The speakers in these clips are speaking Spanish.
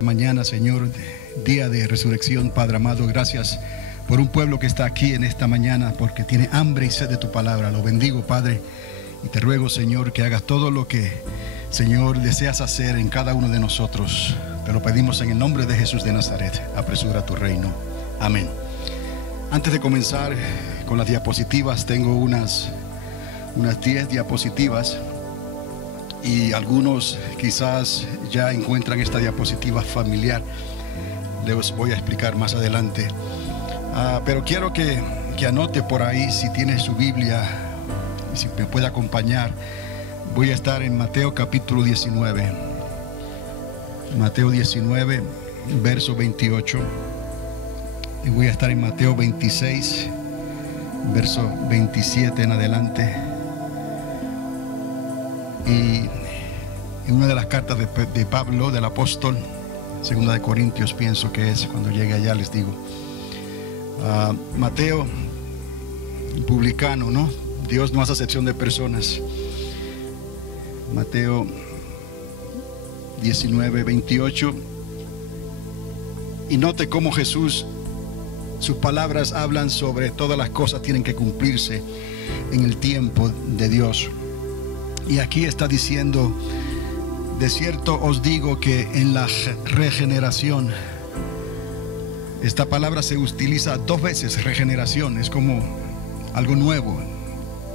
Mañana, Señor, día de resurrección, Padre amado, gracias por un pueblo que está aquí en esta mañana porque tiene hambre y sed de tu palabra. Lo bendigo, Padre, y te ruego, Señor, que hagas todo lo que, Señor, deseas hacer en cada uno de nosotros. Te lo pedimos en el nombre de Jesús de Nazaret. Apresura tu reino. Amén. Antes de comenzar con las diapositivas, tengo unas 10 diapositivas. Y algunos quizás ya encuentran esta diapositiva familiar. Les voy a explicar más adelante. Pero quiero que anote por ahí, si tiene su Biblia, y si me puede acompañar. Voy a estar en Mateo capítulo 19. Mateo 19, verso 28. Y voy a estar en Mateo 26, verso 27 en adelante. Y en una de las cartas de Pablo, del apóstol, segunda de Corintios, pienso que es, cuando llegue allá les digo. Mateo, publicano, ¿no? Dios no hace acepción de personas. Mateo 19, 28. Y note cómo Jesús, sus palabras hablan sobre todas las cosas tienen que cumplirse en el tiempo de Dios. Y aquí está diciendo: de cierto os digo que en la regeneración, esta palabra se utiliza 2 veces, regeneración, es como algo nuevo.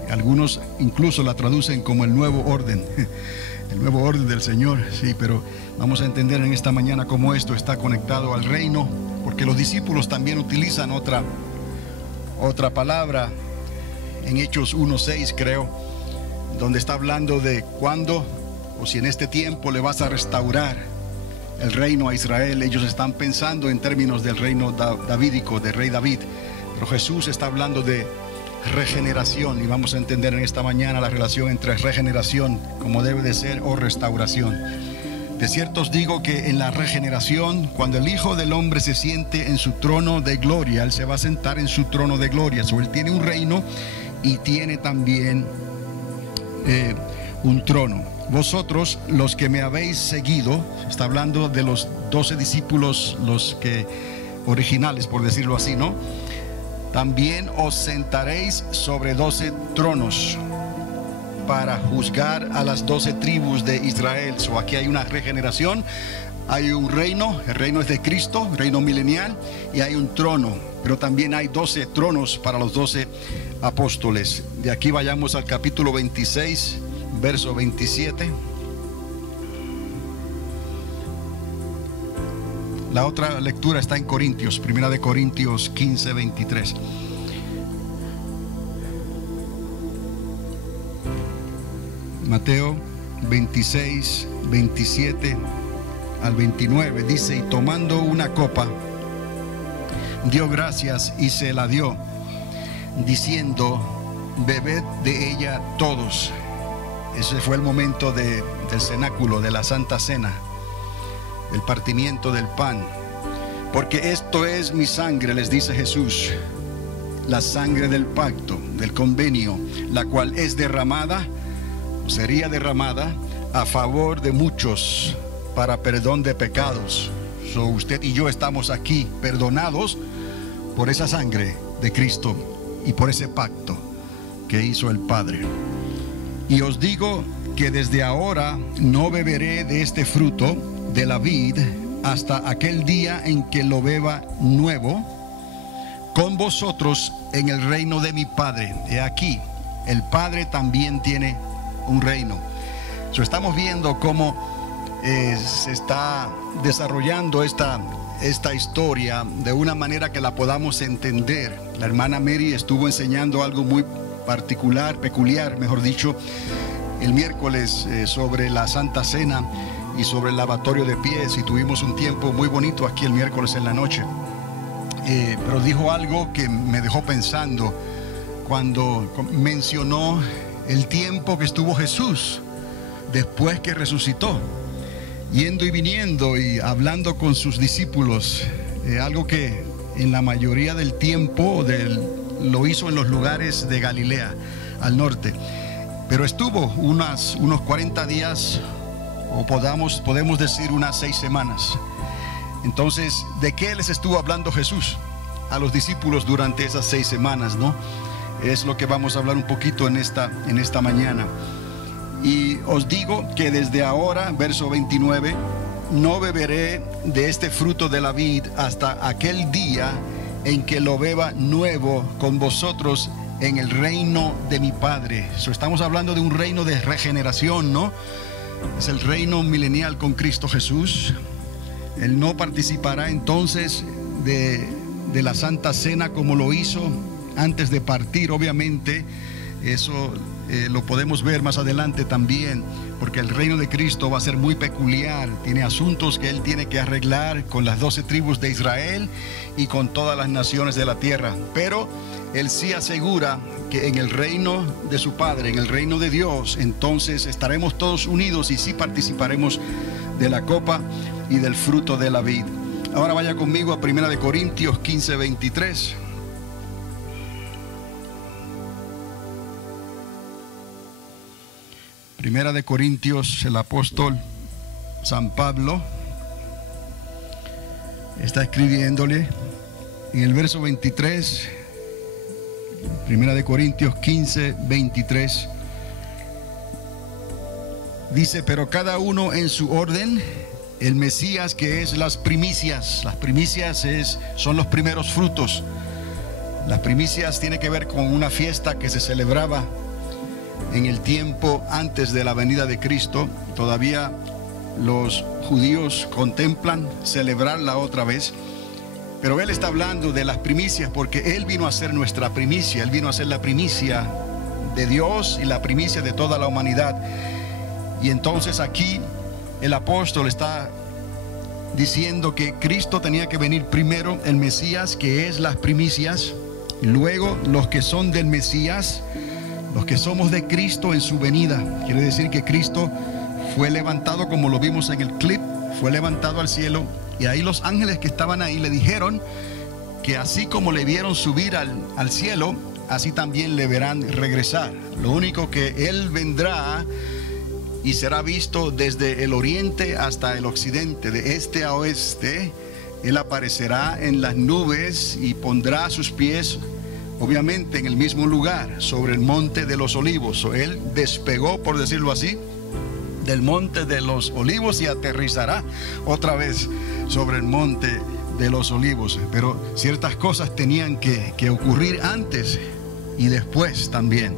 Algunos incluso la traducen como el nuevo orden, el nuevo orden del Señor. Sí, pero vamos a entender en esta mañana cómo esto está conectado al reino, porque los discípulos también utilizan otra palabra en Hechos 1:6, creo, donde está hablando de cuándo o si en este tiempo le vas a restaurar el reino a Israel. Ellos están pensando en términos del reino davídico, del rey David, pero Jesús está hablando de regeneración, y vamos a entender en esta mañana la relación entre regeneración, como debe de ser, o restauración. De cierto os digo que en la regeneración, cuando el Hijo del Hombre se siente en su trono de gloria, Él se va a sentar en su trono de gloria. Él tiene un reino y tiene también un trono. Vosotros, los que me habéis seguido, está hablando de los 12 discípulos, los que originales, por decirlo así, ¿no? También os sentaréis sobre 12 tronos para juzgar a las 12 tribus de Israel. Aquí hay una regeneración, hay un reino, el reino es de Cristo, reino milenial, y hay un trono, pero también hay 12 tronos para los 12 apóstoles. De aquí vayamos al capítulo 26, verso 27. La otra lectura está en Corintios, primera de Corintios 15, 23. Mateo 26, 27 al 29 dice: y tomando una copa, dio gracias y se la dio, diciendo: bebed de ella todos. Ese fue el momento del cenáculo, de la Santa Cena, el partimiento del pan. Porque esto es mi sangre, les dice Jesús, la sangre del pacto, del convenio, la cual es derramada, sería derramada a favor de muchos para perdón de pecados. Usted y yo estamos aquí perdonados por esa sangre de Cristo y por ese pacto que hizo el Padre. Y os digo que desde ahora no beberé de este fruto de la vid hasta aquel día en que lo beba nuevo con vosotros en el reino de mi Padre. He aquí, el Padre también tiene un reino. Estamos viendo cómo se está desarrollando esta historia de una manera que la podamos entender. La hermana Mary estuvo enseñando algo muy peculiar, mejor dicho, el miércoles sobre la Santa Cena y sobre el lavatorio de pies, y tuvimos un tiempo muy bonito aquí el miércoles en la noche. Pero dijo algo que me dejó pensando cuando mencionó el tiempo que estuvo Jesús después que resucitó, yendo y viniendo y hablando con sus discípulos, algo que en la mayoría del tiempo lo hizo en los lugares de Galilea, al norte. Pero estuvo unos 40 días, o podemos decir unas 6 semanas, Entonces, ¿de qué les estuvo hablando Jesús a los discípulos durante esas 6 semanas, no? Es lo que vamos a hablar un poquito en esta mañana. Y os digo que desde ahora, verso 29, no beberé de este fruto de la vid hasta aquel día en que lo beba nuevo con vosotros en el reino de mi Padre. Estamos hablando de un reino de regeneración, ¿no? Es el reino milenial con Cristo Jesús. Él no participará entonces de la Santa Cena como lo hizo antes de partir, obviamente. Eso lo podemos ver más adelante también, porque el reino de Cristo va a ser muy peculiar. Tiene asuntos que Él tiene que arreglar con las 12 tribus de Israel y con todas las naciones de la tierra. Pero Él sí asegura que en el reino de su Padre, en el reino de Dios, entonces estaremos todos unidos y sí participaremos de la copa y del fruto de la vid. Ahora vaya conmigo a 1 Corintios 15, 23. Primera de Corintios, el apóstol San Pablo está escribiéndole en el verso 23, Primera de Corintios 15, 23. Dice: pero cada uno en su orden, el Mesías, que es las primicias. Las primicias son los primeros frutos. Las primicias tiene que ver con una fiesta que se celebraba en el tiempo antes de la venida de Cristo. Todavía los judíos contemplan celebrarla otra vez, pero Él está hablando de las primicias porque Él vino a ser nuestra primicia. Él vino a ser la primicia de Dios y la primicia de toda la humanidad. Y entonces aquí el apóstol está diciendo que Cristo tenía que venir primero, el Mesías, que es las primicias, y luego los que son del Mesías, los que somos de Cristo en su venida. Quiere decir que Cristo fue levantado, como lo vimos en el clip, fue levantado al cielo, y ahí los ángeles que estaban ahí le dijeron que así como le vieron subir al cielo, así también le verán regresar. Lo único que Él vendrá y será visto desde el oriente hasta el occidente, de este a oeste. Él aparecerá en las nubes y pondrá sus pies, obviamente, en el mismo lugar, sobre el monte de los olivos. Él despegó, por decirlo así, del monte de los olivos y aterrizará otra vez sobre el monte de los olivos. Pero ciertas cosas tenían que ocurrir antes y después también.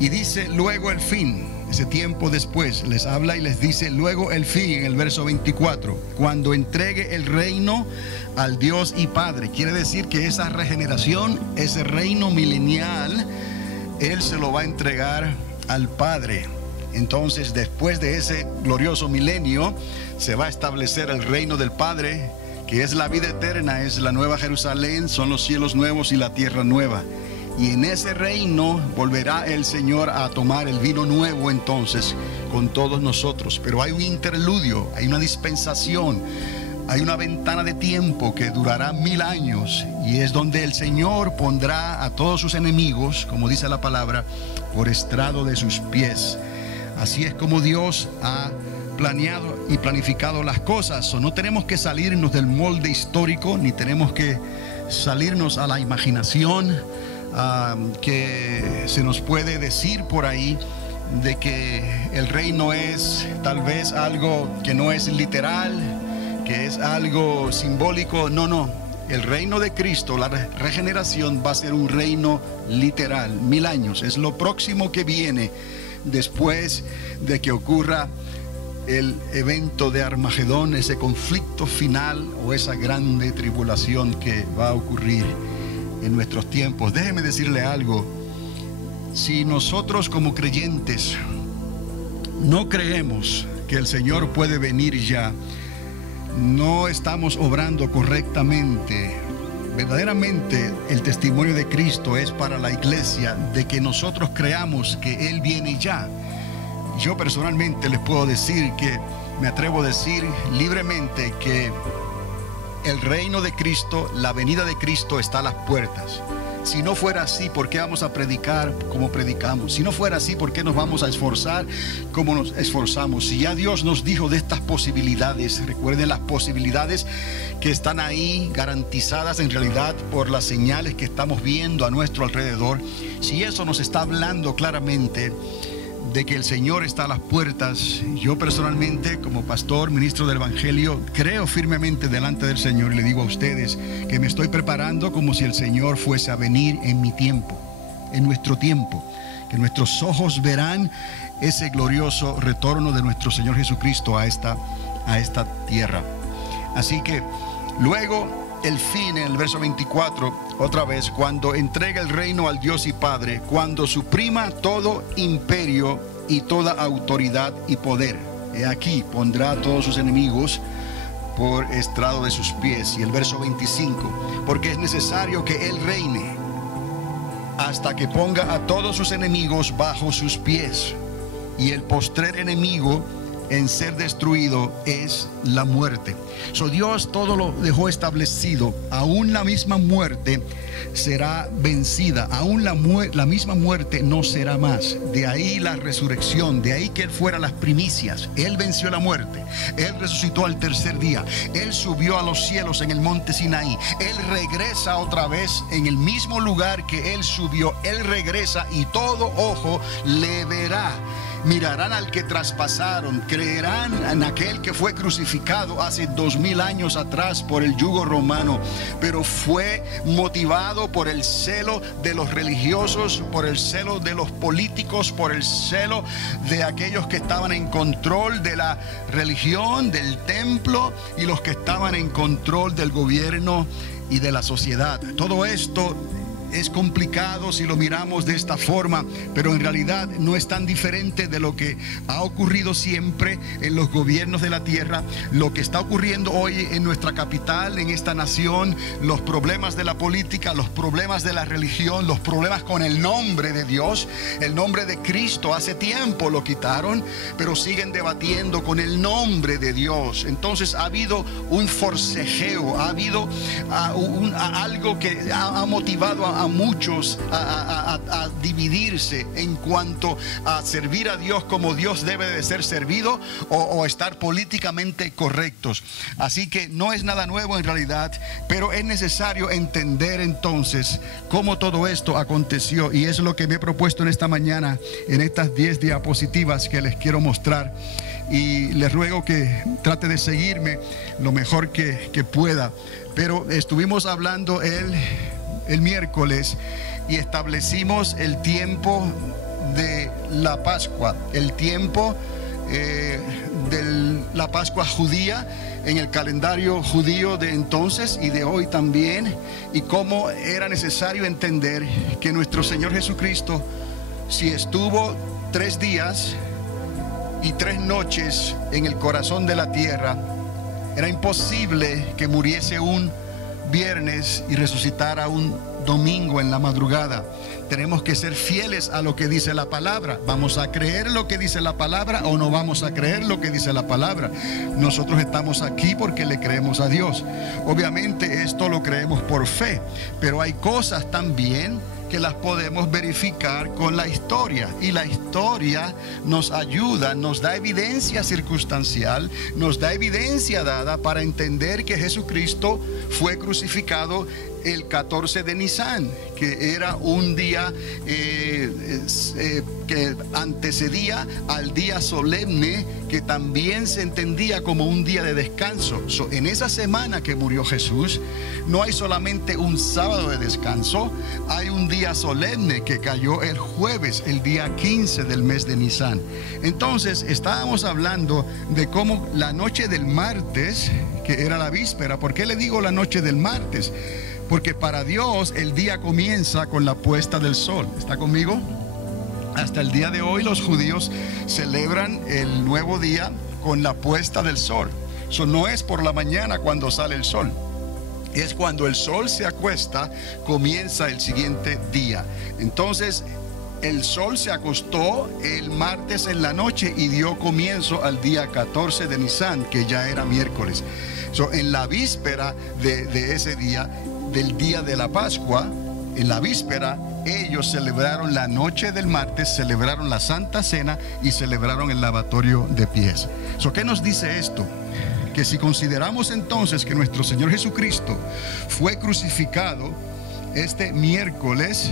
Y dice luego el fin. Ese tiempo después les habla y les dice luego el fin en el verso 24, cuando entregue el reino al Dios y Padre. Quiere decir que esa regeneración, ese reino milenial, Él se lo va a entregar al Padre. Entonces, después de ese glorioso milenio, se va a establecer el reino del Padre, que es la vida eterna, es la nueva Jerusalén, son los cielos nuevos y la tierra nueva. Y en ese reino volverá el Señor a tomar el vino nuevo entonces con todos nosotros. Pero hay un interludio, hay una dispensación, hay una ventana de tiempo que durará 1000 años. Y es donde el Señor pondrá a todos sus enemigos, como dice la palabra, por estrado de sus pies. Así es como Dios ha planeado y planificado las cosas. No tenemos que salirnos del molde histórico, ni tenemos que salirnos a la imaginación que se nos puede decir por ahí de que el reino es tal vez algo que no es literal, que es algo simbólico. No, el reino de Cristo, la regeneración, va a ser un reino literal. 1000 años es lo próximo que viene después de que ocurra el evento de Armagedón, ese conflicto final o esa grande tribulación que va a ocurrir en nuestros tiempos. Déjeme decirle algo: si nosotros como creyentes no creemos que el Señor puede venir ya, no estamos obrando correctamente. Verdaderamente el testimonio de Cristo es para la iglesia de que nosotros creamos que Él viene ya. Yo personalmente les puedo decir que me atrevo a decir libremente que el reino de Cristo, la venida de Cristo está a las puertas. Si no fuera así, ¿por qué vamos a predicar como predicamos? Si no fuera así, ¿por qué nos vamos a esforzar como nos esforzamos? Si ya Dios nos dijo de estas posibilidades, recuerden las posibilidades que están ahí garantizadas en realidad por las señales que estamos viendo a nuestro alrededor. Si eso nos está hablando claramente de que el Señor está a las puertas, yo personalmente como pastor, ministro del Evangelio, creo firmemente delante del Señor y le digo a ustedes que me estoy preparando como si el Señor fuese a venir en mi tiempo, en nuestro tiempo, que nuestros ojos verán ese glorioso retorno de nuestro Señor Jesucristo a esta tierra. Así que luego el fin, en el verso 24, otra vez, cuando entrega el reino al Dios y Padre, cuando suprima todo imperio y toda autoridad y poder. He aquí, pondrá a todos sus enemigos por estrado de sus pies. Y el verso 25, porque es necesario que Él reine hasta que ponga a todos sus enemigos bajo sus pies. Y el postrer enemigo en ser destruido es la muerte. Dios todo lo dejó establecido. Aún la misma muerte será vencida. Aún la misma muerte no será más. De ahí la resurrección. De ahí que Él fuera las primicias. Él venció la muerte. Él resucitó al tercer día. Él subió a los cielos en el monte Sinaí. Él regresa otra vez en el mismo lugar que Él subió. Él regresa y todo ojo le verá. Mirarán al que traspasaron, creerán en aquel que fue crucificado hace 2000 años atrás por el yugo romano, pero fue motivado por el celo de los religiosos, por el celo de los políticos, por el celo de aquellos que estaban en control de la religión, del templo, y los que estaban en control del gobierno y de la sociedad. Todo esto es complicado si lo miramos de esta forma, pero en realidad no es tan diferente de lo que ha ocurrido siempre en los gobiernos de la tierra. Lo que está ocurriendo hoy en nuestra capital, en esta nación, los problemas de la política, los problemas de la religión, los problemas con el nombre de Dios, el nombre de Cristo. Hace tiempo lo quitaron, pero siguen debatiendo con el nombre de Dios. Entonces ha habido un forcejeo, ha habido algo que ha motivado a muchos a dividirse en cuanto a servir a Dios como Dios debe de ser servido o estar políticamente correctos. Así que no es nada nuevo en realidad, pero es necesario entender entonces cómo todo esto aconteció, y es lo que me he propuesto en esta mañana, en estas 10 diapositivas que les quiero mostrar, y les ruego que trate de seguirme lo mejor que pueda. Pero estuvimos hablando el miércoles y establecimos el tiempo de la Pascua, el tiempo de la Pascua judía en el calendario judío de entonces y de hoy también, y cómo era necesario entender que nuestro Señor Jesucristo, si estuvo 3 días y 3 noches en el corazón de la tierra, era imposible que muriese un viernes y resucitara un domingo en la madrugada. Tenemos que ser fieles a lo que dice la palabra. ¿Vamos a creer lo que dice la palabra o no vamos a creer lo que dice la palabra? Nosotros estamos aquí porque le creemos a Dios. Obviamente esto lo creemos por fe, pero hay cosas también que las podemos verificar con la historia, y la historia nos ayuda, nos da evidencia circunstancial, nos da evidencia dada para entender que Jesucristo fue crucificado el 14 de Nisan, que era un día que antecedía al día solemne, que también se entendía como un día de descanso. En esa semana que murió Jesús, no hay solamente un sábado de descanso, hay un día solemne que cayó el jueves, el día 15 del mes de Nisan. Entonces estábamos hablando de cómo la noche del martes, que era la víspera. ¿Por qué le digo la noche del martes? Porque para Dios el día comienza con la puesta del sol. ¿Está conmigo? Hasta el día de hoy los judíos celebran el nuevo día con la puesta del sol. Eso no es por la mañana cuando sale el sol. Es cuando el sol se acuesta, comienza el siguiente día. Entonces el sol se acostó el martes en la noche y dio comienzo al día 14 de Nisan, que ya era miércoles. En la víspera de ese día, del día de la Pascua, En la víspera, ellos celebraron la noche del martes, celebraron la Santa Cena y celebraron el lavatorio de pies. ¿Qué nos dice esto? Que si consideramos entonces que nuestro Señor Jesucristo fue crucificado este miércoles,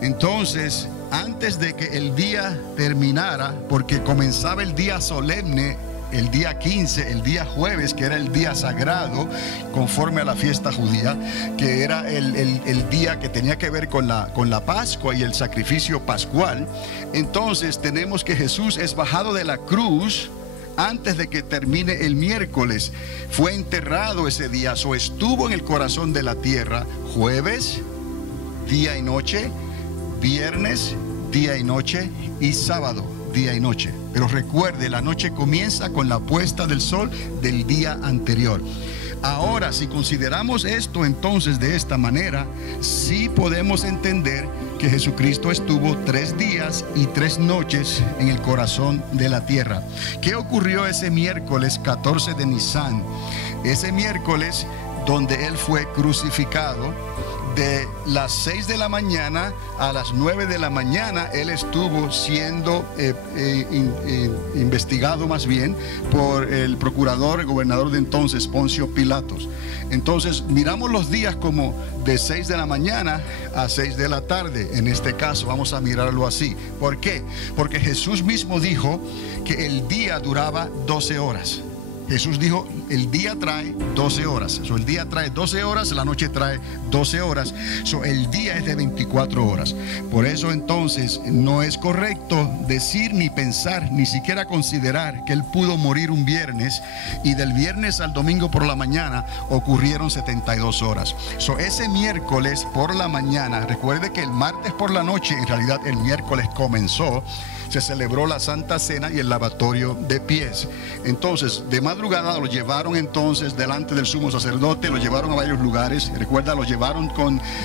entonces antes de que el día terminara, porque comenzaba el día solemne, el día 15, el día jueves, que era el día sagrado conforme a la fiesta judía, que era el día que tenía que ver con la Pascua y el sacrificio pascual. Entonces tenemos que Jesús es bajado de la cruz antes de que termine el miércoles. Fue enterrado ese día, estuvo en el corazón de la tierra jueves, día y noche, viernes, día y noche, y sábado, día y noche. Pero recuerde, la noche comienza con la puesta del sol del día anterior. Ahora, si consideramos esto entonces de esta manera, sí podemos entender que Jesucristo estuvo 3 días y 3 noches en el corazón de la tierra. ¿Qué ocurrió ese miércoles 14 de Nisan? Ese miércoles donde Él fue crucificado, de las 6 de la mañana a las 9 de la mañana, Él estuvo siendo investigado más bien por el procurador, el gobernador de entonces, Poncio Pilatos. Entonces miramos los días como de 6 de la mañana a 6 de la tarde. En este caso vamos a mirarlo así. ¿Por qué? Porque Jesús mismo dijo que el día duraba 12 horas. Jesús dijo, el día trae 12 horas. El día trae 12 horas, la noche trae 12 horas. El día es de 24 horas. Por eso entonces no es correcto decir ni pensar, ni siquiera considerar que Él pudo morir un viernes y del viernes al domingo por la mañana ocurrieron 72 horas. Ese miércoles por la mañana, recuerde que el martes por la noche, en realidad el miércoles comenzó, se celebró la Santa Cena y el lavatorio de pies. Entonces, de madrugada lo llevaron entonces delante del sumo sacerdote, lo llevaron a varios lugares. Recuerda, lo llevaron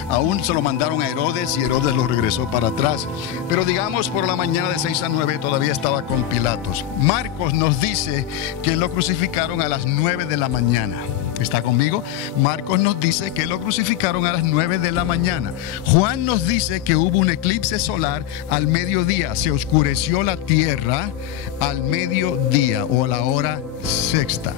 aún se lo mandaron a Herodes y Herodes lo regresó para atrás. Pero digamos por la mañana de 6 a 9 todavía estaba con Pilatos. Marcos nos dice que lo crucificaron a las 9 de la mañana. ¿Está conmigo? Marcos nos dice que lo crucificaron a las 9 de la mañana. Juan nos dice que hubo un eclipse solar al mediodía. Se oscureció la tierra al mediodía o a la hora sexta.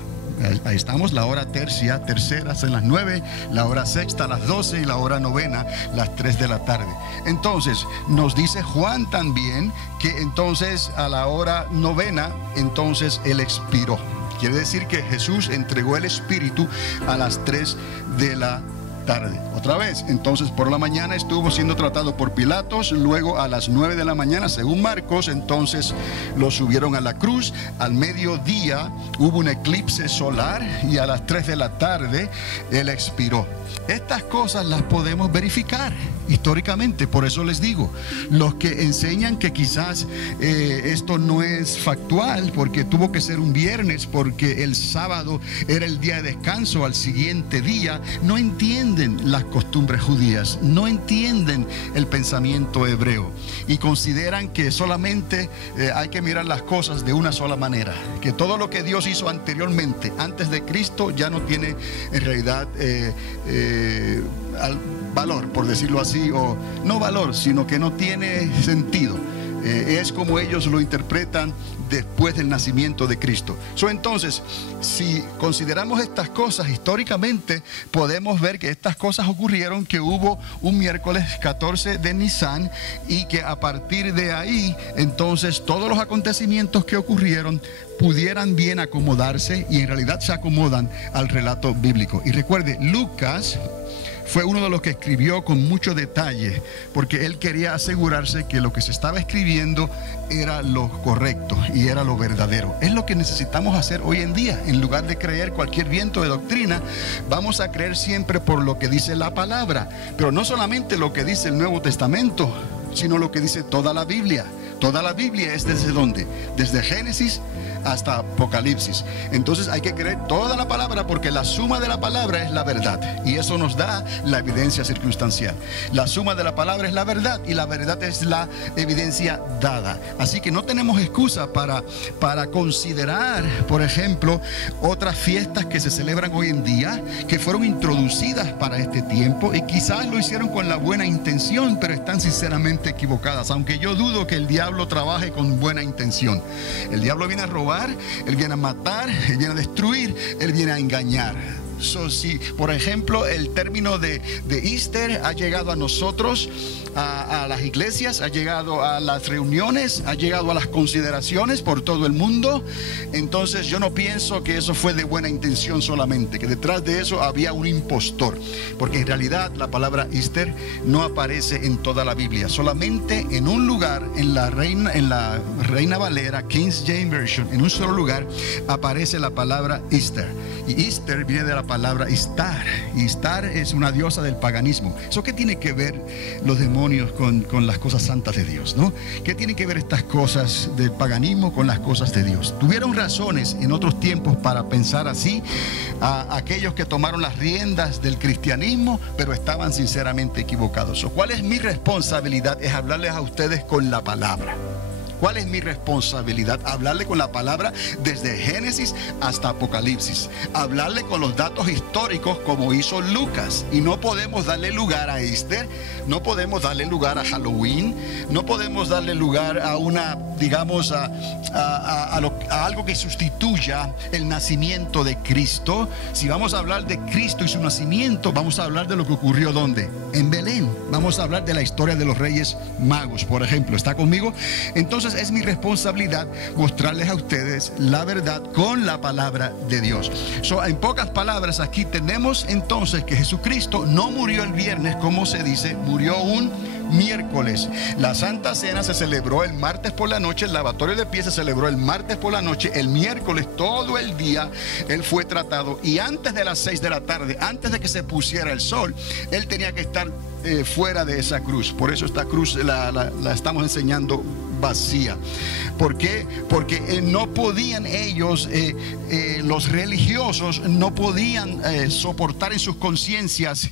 Ahí estamos, la hora tercera son las 9, la hora sexta a las 12 y la hora novena las 3 de la tarde. Entonces nos dice Juan también que entonces a la hora novena entonces Él expiró. Quiere decir que Jesús entregó el Espíritu a las 3 de la tarde. Otra vez, entonces por la mañana estuvo siendo tratado por Pilatos, luego a las 9 de la mañana, según Marcos, entonces lo subieron a la cruz. Al mediodía hubo un eclipse solar y a las 3 de la tarde Él expiró. Estas cosas las podemos verificar históricamente, por eso les digo, los que enseñan que quizás esto no es factual porque tuvo que ser un viernes, porque el sábado era el día de descanso al siguiente día, no entienden las costumbres judías, no entienden el pensamiento hebreo y consideran que solamente hay que mirar las cosas de una sola manera, que todo lo que Dios hizo anteriormente, antes de Cristo, ya no tiene en realidad valor, por decirlo así, o no valor, sino que no tiene sentido. Es como ellos lo interpretan después del nacimiento de Cristo. Entonces, si consideramos estas cosas históricamente, podemos ver que estas cosas ocurrieron, que hubo un miércoles 14 de Nisan y que a partir de ahí, entonces, todos los acontecimientos que ocurrieron pudieran bien acomodarse y en realidad se acomodan al relato bíblico. Y recuerde, Lucas fue uno de los que escribió con mucho detalle, porque él quería asegurarse que lo que se estaba escribiendo era lo correcto y era lo verdadero. Es lo que necesitamos hacer hoy en día. En lugar de creer cualquier viento de doctrina, vamos a creer siempre por lo que dice la palabra, pero no solamente lo que dice el Nuevo Testamento, sino lo que dice toda la Biblia. Toda la Biblia es desde ¿dónde? Desde Génesis hasta Apocalipsis. Entonces hay que creer toda la palabra, porque la suma de la palabra es la verdad, y eso nos da la evidencia circunstancial. La suma de la palabra es la verdad, y la verdad es la evidencia dada. Así que no tenemos excusa para considerar, por ejemplo, otras fiestas que se celebran hoy en día, que fueron introducidas para este tiempo, y quizás lo hicieron con la buena intención, pero están sinceramente equivocadas, aunque yo dudo que el diablo trabaje con buena intención. El diablo viene a robar, él viene a matar, él viene a destruir, él viene a engañar. Si, por ejemplo, el término de Easter ha llegado a nosotros, a las iglesias, ha llegado a las reuniones, ha llegado a las consideraciones por todo el mundo, entonces yo no pienso que eso fue de buena intención solamente, que detrás de eso había un impostor, porque en realidad la palabra Easter no aparece en toda la Biblia, solamente en un lugar, en la Reina Valera, King James Version, en un solo lugar aparece la palabra Easter. Y Easter viene de la palabra Istar, y Istar es una diosa del paganismo. ¿Eso qué tiene que ver los demonios con las cosas santas de Dios, no? ¿Qué tienen que ver estas cosas del paganismo con las cosas de Dios? Tuvieron razones en otros tiempos para pensar así, a aquellos que tomaron las riendas del cristianismo, pero estaban sinceramente equivocados. ¿Cuál es mi responsabilidad? Es hablarles a ustedes con la palabra. ¿Cuál es mi responsabilidad? Hablarle con la palabra desde Génesis hasta Apocalipsis. Hablarle con los datos históricos como hizo Lucas. Y no podemos darle lugar a Easter, no podemos darle lugar a Halloween, no podemos darle lugar a una, digamos, a algo que sustituya el nacimiento de Cristo. Si vamos a hablar de Cristo y su nacimiento, vamos a hablar de lo que ocurrió ¿dónde? En Belén. Vamos a hablar de la historia de los Reyes Magos, por ejemplo. ¿Está conmigo? Entonces es mi responsabilidad mostrarles a ustedes la verdad con la palabra de Dios. En pocas palabras, aquí tenemos entonces que Jesucristo no murió el viernes, como se dice, murió un miércoles. La Santa Cena se celebró el martes por la noche, el lavatorio de pies se celebró el martes por la noche, el miércoles todo el día él fue tratado, y antes de las 6 de la tarde, antes de que se pusiera el sol, él tenía que estar fuera de esa cruz. Por eso esta cruz la estamos enseñando vacía. ¿Por qué? Porque no podían ellos, los religiosos, no podían soportar en sus conciencias